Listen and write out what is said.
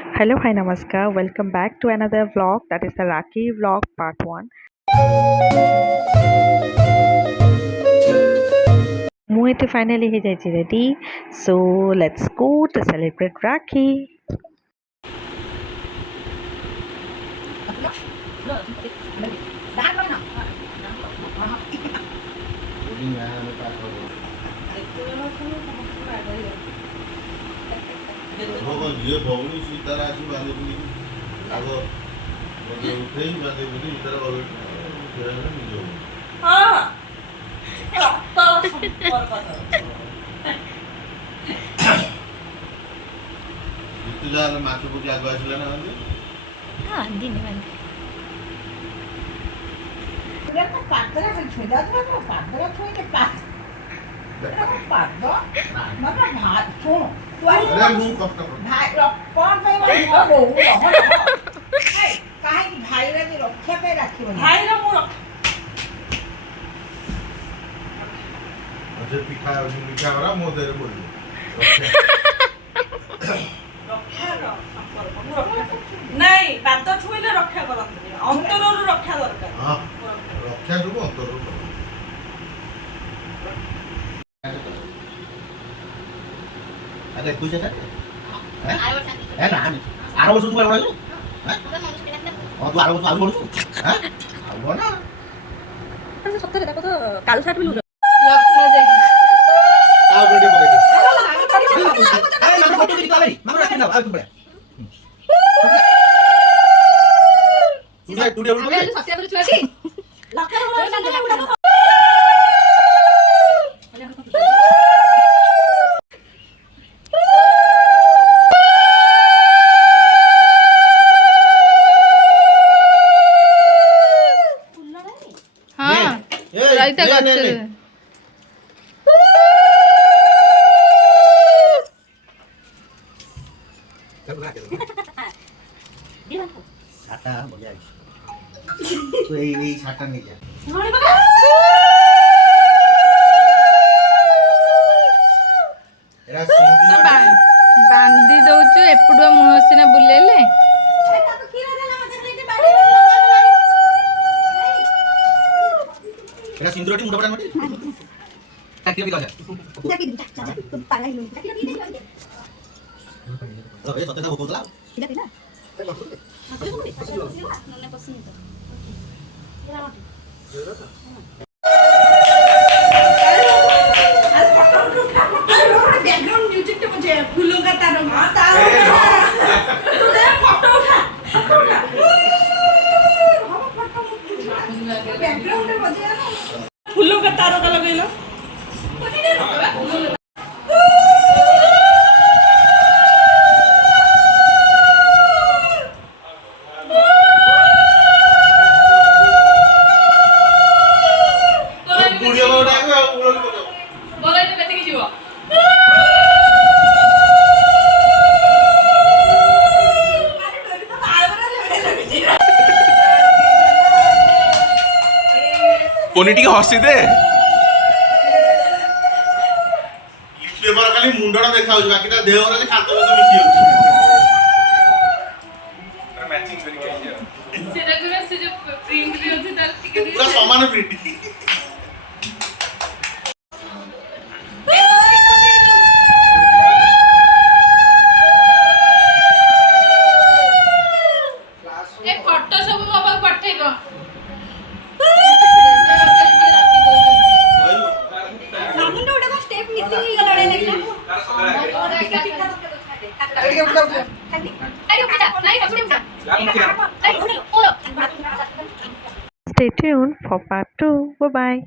Hello, hi, namaskar. Welcome back to another vlog, that is the Rakhi vlog part 1. ମୁଁ ଏଠି finally ହେଇଯାଇଛି ready, so let's go to celebrate Rakhi. ଝିଅ ଭଉଣୀ ତାର ଆସି ବାନ୍ଧି ବୁଲି ଆଗ ଉଠେଇ ବାନ୍ଧି ବୁଲି ତାର ନିଜ ଋତୁ ଯାହେଲେ ମାଛ ପୁଛି ଆଗ ଆସିଲା ନା ପିଠା ମିଠା କରା ମୋ ଦେହରେ ପଡ଼ିବ ନାଇଁ ପାଦ ଛୁଇଁଲେ ରକ୍ଷା କରନ୍ତିନି, ଅନ୍ତରରୁ ରକ୍ଷା ଦରକାର। ରକ୍ଷା ଯୋଗୁ ଅନ୍ତରରୁ ସତରେ ତାକୁ ତ କାଳୁ ସାର୍ଟ ବି ଲୁଜ ছাতা বজাই তো এই ছাতা নিয়ে যা ବାନ୍ଧି ଦଉଛୁ ଏପଟୁଆ ମୁହଁ ସିନା ବୁଲେଇଲେ ଏଟା ସିନ୍ଦୁରଟି ମୁଣ୍ଡ ପଡା ନଟି ତାକି ବି ଗଜା ତ ଏ ସତେ ତ ବୋତଲା ପିଲା ପିଲା फूलों का तारों का लगेला ପନି ଟିକେ ହସି ଦେ ଖାଲି ମୁଣ୍ଡଟା ଦେଖାଯାଉଛି ବାକିଟା ଦେହରେ ଖାତ ସହିତ ମିଶି ଯାଉଛି ପୁରା ସମାନ ପ୍ରିଣ୍ଟ ଫଟୋ ସବୁ ମୋ ପାଖକୁ ପଠେଇବ Stay tuned for part 2. Bye bye.